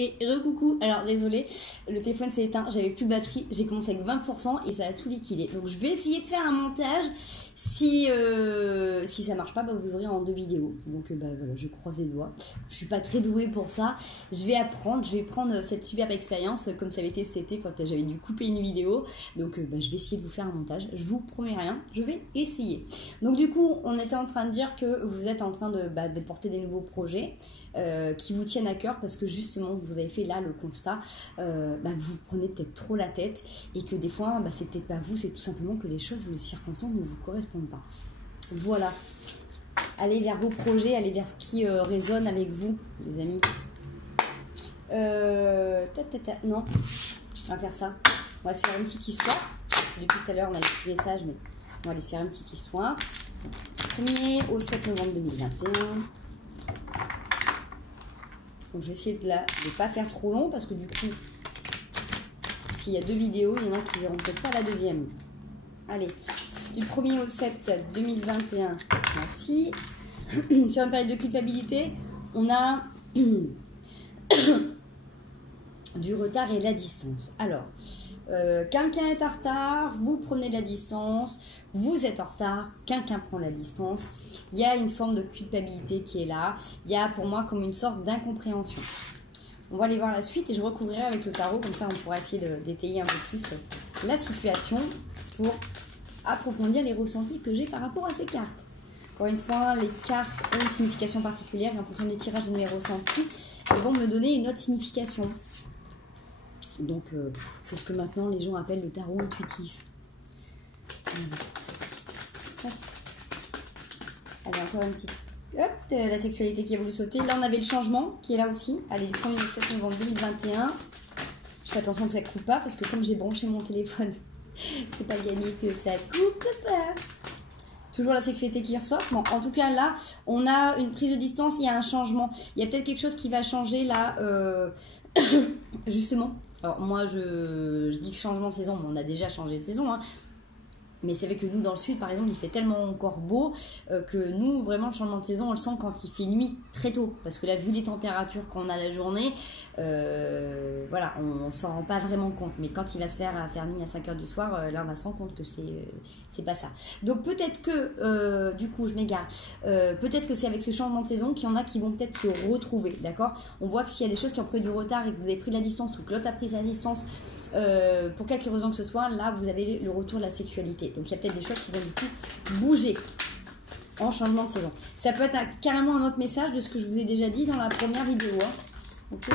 Et recoucou, alors désolé, le téléphone s'est éteint, j'avais plus de batterie, j'ai commencé avec 20% et ça a tout liquidé. Donc je vais essayer de faire un montage. Si ça marche pas, bah, vous aurez en 2 vidéos. Donc bah, voilà, je croise les doigts. Je suis pas très douée pour ça. Je vais apprendre, je vais prendre cette superbe expérience comme ça avait été cet été quand j'avais dû couper une vidéo. Donc bah, je vais essayer de vous faire un montage. Je vous promets rien, je vais essayer. Donc du coup, on était en train de dire que vous êtes en train de porter des nouveaux projets qui vous tiennent à cœur parce que justement vous avez fait là le constat que vous prenez peut-être trop la tête et que des fois c'est peut-être pas vous, c'est tout simplement que les choses ou les circonstances ne vous correspondent pas. Voilà, allez vers vos projets, allez vers ce qui résonne avec vous, les amis. Non, on va faire ça, on va se faire une petite histoire. Depuis tout à l'heure on a les petits messages, mais on va aller se faire une petite histoire. 1er au 7 novembre 2021. Donc je vais essayer de ne pas faire trop long parce que du coup, s'il y a 2 vidéos, il y en a qui verront peut-être pas la deuxième. Allez, du 1er au 7 2021, merci. Sur une période de culpabilité, on a du retard et de la distance. Alors, quelqu'un est en retard, vous prenez de la distance, vous êtes en retard, quelqu'un prend la distance. Il y a une forme de culpabilité qui est là. Il y a pour moi comme une sorte d'incompréhension. On va aller voir la suite et je recouvrirai avec le tarot, comme ça on pourra essayer d'étayer un peu plus la situation pour approfondir les ressentis que j'ai par rapport à ces cartes. Encore une fois, les cartes ont une signification particulière et en fonction des tirages et de mes ressentis, elles vont me donner une autre signification. Donc c'est ce que maintenant les gens appellent le tarot intuitif. Allez, encore une petite... Hop, la sexualité qui a voulu sauter. Là, on avait le changement qui est là aussi. Allez, du 1er au 7 novembre 2021. Je fais attention que ça ne coupe pas parce que comme j'ai branché mon téléphone, c'est pas gagné que ça coupe pas. Toujours la sexualité qui ressort. Bon, en tout cas, là, on a une prise de distance, il y a un changement. Il y a peut-être quelque chose qui va changer là, justement. Alors, moi, je dis que changement de saison, mais on a déjà changé de saison, hein. Mais c'est vrai que nous, dans le sud, par exemple, il fait tellement encore beau que nous, vraiment, le changement de saison, on le sent quand il fait nuit très tôt. Parce que là, vu les températures qu'on a la journée, voilà, on ne s'en rend pas vraiment compte. Mais quand il va se faire nuit à 5 h du soir, là, on va se rendre compte que c'est pas ça. Donc, peut-être que, du coup, je m'égare, peut-être que c'est avec ce changement de saison qu'il y en a qui vont peut-être se retrouver, d'accord? On voit que s'il y a des choses qui ont pris du retard et que vous avez pris de la distance ou que l'autre a pris sa distance, pour quelque raison que ce soit, là vous avez le retour de la sexualité. Donc il y a peut-être des choses qui vont du coup bouger en changement de saison. Ça peut être carrément un autre message de ce que je vous ai déjà dit dans la première vidéo, hein. Okay.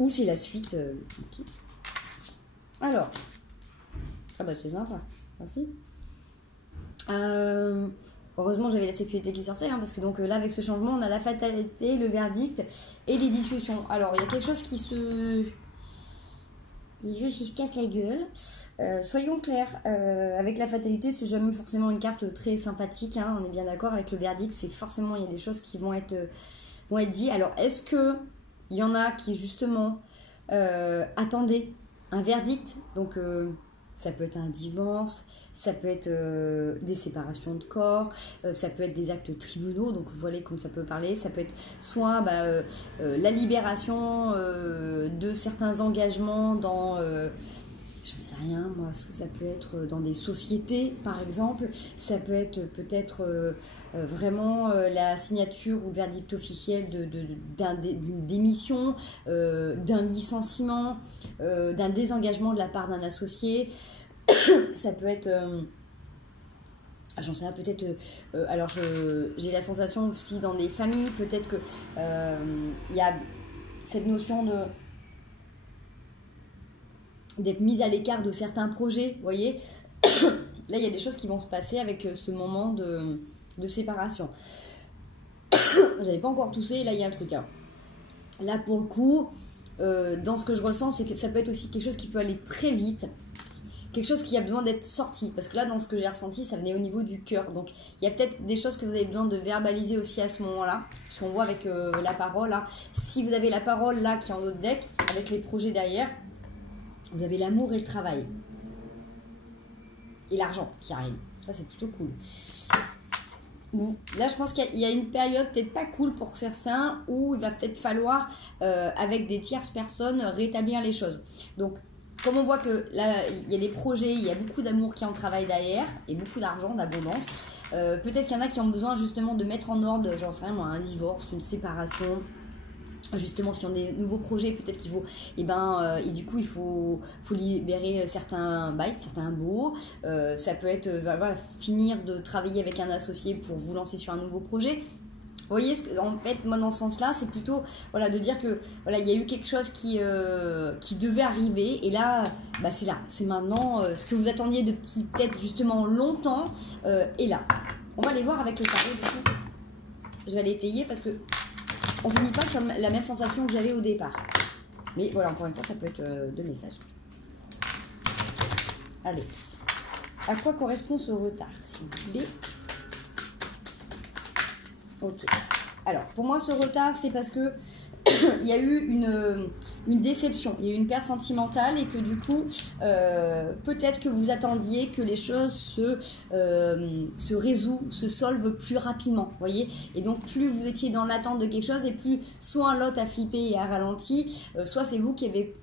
Ou c'est la suite. Okay. Alors, ah bah c'est sympa, merci. Heureusement j'avais la sexualité qui sortait, hein, parce que donc là avec ce changement on a la fatalité, le verdict et les discussions. Alors il y a quelque chose qui se casse la gueule. Soyons clairs, avec la fatalité, c'est jamais forcément une carte très sympathique, hein, on est bien d'accord. Avec le verdict, c'est forcément, il y a des choses qui vont être dites. Alors, est-ce que il y en a qui, justement, attendaient un verdict? Donc, ça peut être un divorce, ça peut être des séparations de corps, ça peut être des actes tribunaux, donc vous voyez comme ça peut parler. Ça peut être soit la libération de certains engagements dans, j'en sais rien moi, ça peut être dans des sociétés par exemple, ça peut être peut-être vraiment la signature ou le verdict officiel d'une démission, d'un licenciement, d'un désengagement de la part d'un associé. Ça peut être, j'en sais rien, peut-être, alors j'ai la sensation aussi dans des familles, peut-être que il y a cette notion d'être mise à l'écart de certains projets, vous voyez. Là, il y a des choses qui vont se passer avec ce moment de séparation. J'avais pas encore toussé, là, il y a un truc. Hein. Là, pour le coup, dans ce que je ressens, c'est que ça peut être aussi quelque chose qui peut aller très vite. Quelque chose qui a besoin d'être sorti. Parce que là, dans ce que j'ai ressenti, ça venait au niveau du cœur. Donc, il y a peut-être des choses que vous avez besoin de verbaliser aussi à ce moment-là. Parce qu'on voit avec la parole. Là. Si vous avez la parole là qui est en autre deck, avec les projets derrière, vous avez l'amour et le travail. Et l'argent qui arrive. Ça, c'est plutôt cool. là, je pense qu'il y a une période peut-être pas cool pour certains où il va peut-être falloir, avec des tierces personnes, rétablir les choses. Donc, comme on voit que là, il y a des projets, il y a beaucoup d'amour qui en travaille derrière et beaucoup d'argent, d'abondance. Peut-être qu'il y en a qui ont besoin justement de mettre en ordre, genre, c'est vraiment un divorce, une séparation. Justement, si on a des nouveaux projets, peut-être qu'il faut, et du coup, il faut libérer certains bails, certains baux. Ça peut être, voilà, finir de travailler avec un associé pour vous lancer sur un nouveau projet. Vous voyez, en fait, moi, dans ce sens-là, c'est plutôt, voilà, de dire que, voilà, il y a eu quelque chose qui devait arriver, et là, c'est là, c'est maintenant, ce que vous attendiez depuis peut-être justement longtemps, est là. On va aller voir avec le tarot, du coup. Je vais l'étayer parce que on ne finit pas sur la même sensation que j'avais au départ. Mais voilà, encore une fois, ça peut être deux messages. Allez. À quoi correspond ce retard, s'il vous plaît? Ok. Alors, pour moi, ce retard, c'est parce que il y a eu une déception, il y a eu une perte sentimentale et que du coup, peut-être que vous attendiez que les choses se résout, se solvent plus rapidement, vous voyez. Et donc, plus vous étiez dans l'attente de quelque chose et plus soit l'autre a flippé et a ralenti, soit c'est vous qui avez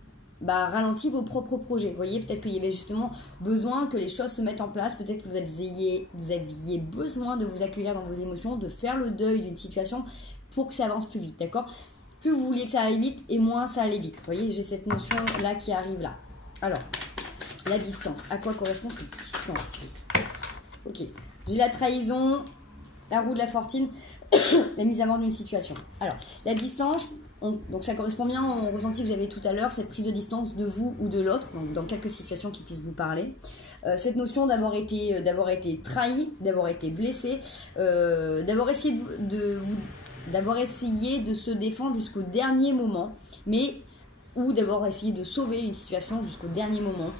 ralenti vos propres projets. Vous voyez, peut-être qu'il y avait justement besoin que les choses se mettent en place, peut-être que vous aviez besoin de vous accueillir dans vos émotions, de faire le deuil d'une situation pour que ça avance plus vite, d'accord? Plus vous vouliez que ça aille vite et moins ça allait vite. Vous voyez, j'ai cette notion là qui arrive là. Alors, la distance. À quoi correspond cette distance? Ok. J'ai la trahison, la roue de la fortune, la mise à mort d'une situation. Alors, la distance, donc ça correspond bien au ressenti que j'avais tout à l'heure, cette prise de distance de vous ou de l'autre, donc dans quelques situations qui puissent vous parler. Cette notion d'avoir été trahi, d'avoir été blessé, d'avoir essayé d'avoir essayé de se défendre jusqu'au dernier moment, ou d'avoir essayé de sauver une situation jusqu'au dernier moment.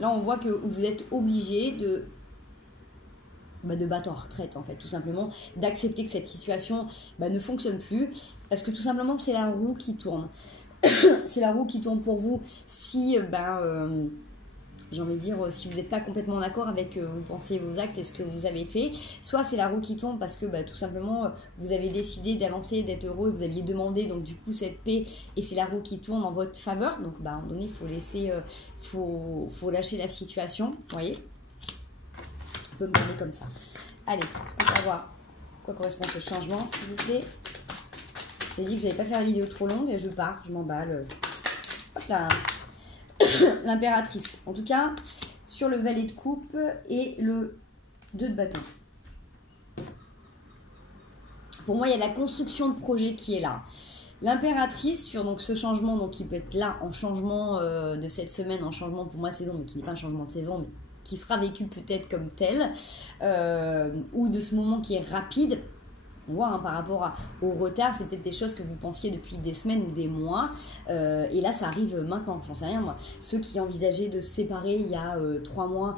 Là, on voit que vous êtes obligé de battre en retraite, en fait, tout simplement, d'accepter que cette situation ne fonctionne plus, parce que tout simplement, c'est la roue qui tourne. C'est la roue qui tourne pour vous si, j'ai envie de dire, si vous n'êtes pas complètement d'accord avec vos pensées, vos actes et ce que vous avez fait, soit c'est la roue qui tourne parce que tout simplement vous avez décidé d'avancer, d'être heureux, vous aviez demandé donc du coup cette paix et c'est la roue qui tourne en votre faveur, donc à un moment donné il faut laisser, faut lâcher la situation, vous voyez, on peut me parler comme ça. Allez, est-ce qu'on peut voir quoi correspond ce changement, s'il vous plaît? J'ai dit que j'allais pas faire la vidéo trop longue et je pars, je m'emballe. Hop là. L'impératrice, en tout cas sur le valet de coupe et le 2 de bâton. Pour moi, il y a la construction de projet qui est là. L'impératrice sur donc ce changement, donc qui peut être là en changement de cette semaine, en changement pour moi de saison, mais qui n'est pas un changement de saison, mais qui sera vécu peut-être comme tel, ou de ce moment qui est rapide. On voit par rapport au retard, c'est peut-être des choses que vous pensiez depuis des semaines ou des mois, et là ça arrive maintenant, j'en sais rien moi. Ceux qui envisageaient de se séparer il y a 3 mois,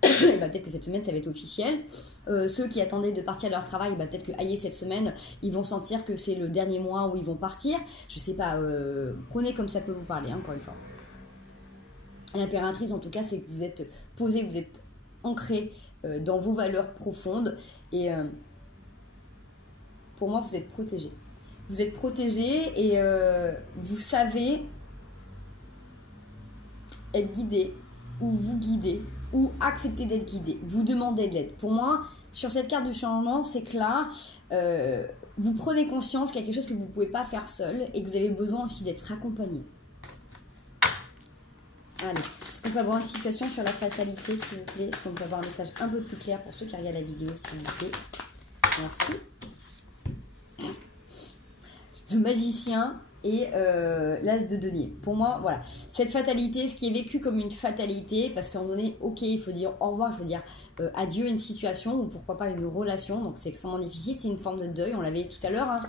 peut-être que cette semaine ça va être officiel. Ceux qui attendaient de partir de leur travail, peut-être que cette semaine, ils vont sentir que c'est le dernier mois où ils vont partir. Je sais pas, prenez comme ça peut vous parler, encore une fois. L'impératrice en tout cas, c'est que vous êtes posé, vous êtes ancré dans vos valeurs profondes et... pour moi, vous êtes protégé. Vous êtes protégé et vous savez être guidé ou vous guider ou accepter d'être guidé. Vous demandez de l'aide. Pour moi, sur cette carte du changement, c'est que là, vous prenez conscience qu'il y a quelque chose que vous ne pouvez pas faire seul et que vous avez besoin aussi d'être accompagné. Allez, est-ce qu'on peut avoir une situation sur la fatalité, s'il vous plaît? Est-ce qu'on peut avoir un message un peu plus clair pour ceux qui regardent la vidéo, s'il vous plaît? Merci. Le magicien et l'as de denier. Pour moi, voilà, cette fatalité, ce qui est vécu comme une fatalité, parce qu'à un moment donné, ok, il faut dire au revoir, il faut dire adieu à une situation ou pourquoi pas une relation, donc c'est extrêmement difficile, c'est une forme de deuil, on l'avait tout à l'heure, hein.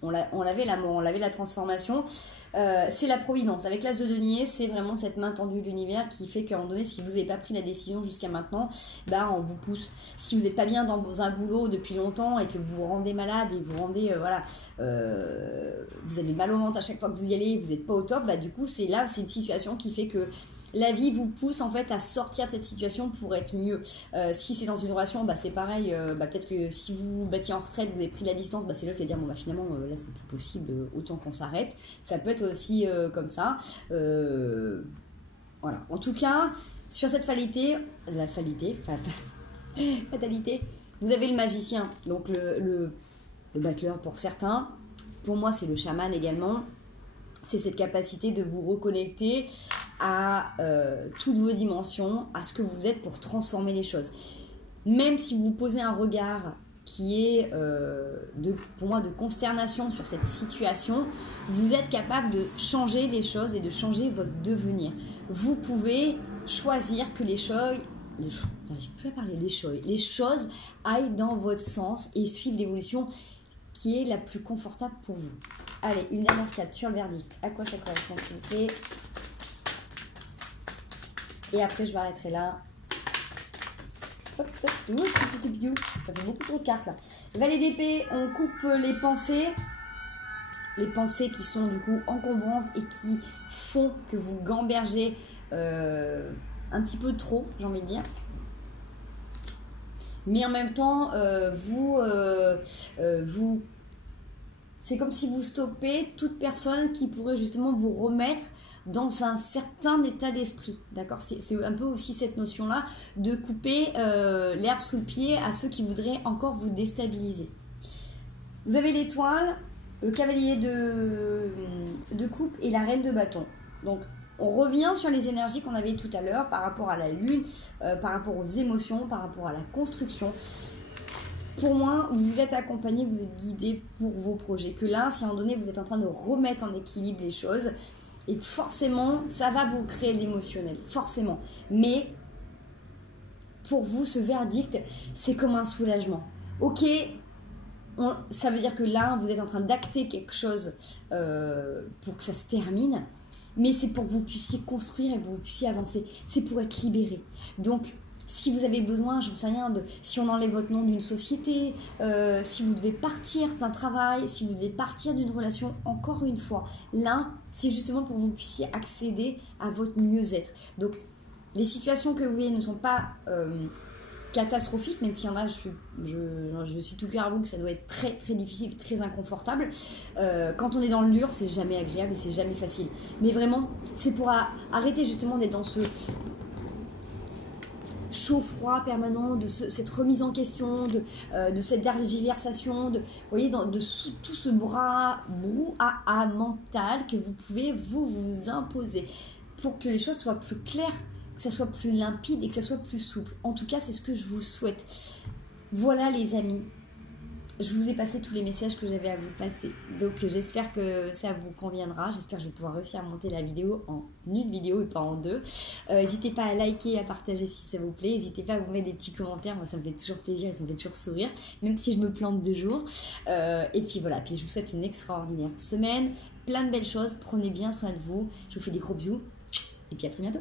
On l'avait la mort, on l'avait la transformation, c'est la providence. Avec l'as de denier, c'est vraiment cette main tendue de l'univers qui fait qu'à un moment donné, si vous n'avez pas pris la décision jusqu'à maintenant, on vous pousse. Si vous n'êtes pas bien dans un boulot depuis longtemps et que vous vous rendez malade et vous rendez, vous avez mal au ventre à chaque fois que vous y allez, vous n'êtes pas au top, du coup, c'est une situation qui fait que la vie vous pousse en fait à sortir de cette situation pour être mieux. Si c'est dans une relation, bah, c'est pareil. Peut-être que si vous vous battiez en retraite, vous avez pris de la distance, bah, c'est l'autre qui va dire bon bah finalement là c'est plus possible, autant qu'on s'arrête. Ça peut être aussi comme ça. Voilà. En tout cas, sur cette fatalité, vous avez le magicien, donc le battleur pour certains. Pour moi, c'est le chaman également. C'est cette capacité de vous reconnecter à toutes vos dimensions, à ce que vous êtes pour transformer les choses. Même si vous posez un regard qui est pour moi de consternation sur cette situation, vous êtes capable de changer les choses et de changer votre devenir. Vous pouvez choisir que les choses aillent dans votre sens et suivent l'évolution qui est la plus confortable pour vous. Allez, une dernière carte sur le verdict. À quoi ça correspond, s'il vous plaît? Et après, je m'arrêterai là. Hop, hop, ça fait beaucoup trop de cartes là. Valet d'épée, on coupe les pensées. Les pensées qui sont du coup encombrantes et qui font que vous gambergez un petit peu trop, j'ai envie de dire. Mais en même temps, c'est comme si vous stoppez toute personne qui pourrait justement vous remettre dans un certain état d'esprit. D'accord? C'est un peu aussi cette notion-là de couper l'herbe sous le pied à ceux qui voudraient encore vous déstabiliser. Vous avez l'étoile, le cavalier de coupe et la reine de bâton. Donc, on revient sur les énergies qu'on avait tout à l'heure par rapport à la lune, par rapport aux émotions, par rapport à la construction. Pour moi, vous êtes accompagné, vous êtes guidé pour vos projets. Que là, si à un moment donné, vous êtes en train de remettre en équilibre les choses, et que forcément, ça va vous créer de l'émotionnel, forcément. Mais pour vous, ce verdict, c'est comme un soulagement. Ok, ça veut dire que là, vous êtes en train d'acter quelque chose pour que ça se termine, mais c'est pour que vous puissiez construire et que vous puissiez avancer. C'est pour être libéré. Donc, si vous avez besoin, j'en sais rien, si on enlève votre nom d'une société, si vous devez partir d'un travail, si vous devez partir d'une relation, encore une fois, là, c'est justement pour que vous puissiez accéder à votre mieux-être. Donc, les situations que vous voyez ne sont pas catastrophiques, même s'il y en a, je suis tout cœur à vous que ça doit être très très difficile, très inconfortable. Quand on est dans le dur, c'est jamais agréable et c'est jamais facile. Mais vraiment, c'est pour arrêter justement d'être dans ce chaud-froid permanent, de cette remise en question, de cette tergiversation, vous voyez, de tout ce brouhaha mental que vous pouvez vous imposer pour que les choses soient plus claires, que ça soit plus limpide et que ça soit plus souple. En tout cas, c'est ce que je vous souhaite. Voilà les amis, je vous ai passé tous les messages que j'avais à vous passer. Donc j'espère que ça vous conviendra. J'espère que je vais pouvoir réussir à monter la vidéo en une vidéo et pas en deux. N'hésitez pas à liker et à partager si ça vous plaît. N'hésitez pas à vous mettre des petits commentaires. Moi ça me fait toujours plaisir et ça me fait toujours sourire. Même si je me plante 2 jours. Et puis voilà. Puis je vous souhaite une extraordinaire semaine. Plein de belles choses. Prenez bien soin de vous. Je vous fais des gros bisous. Et puis à très bientôt.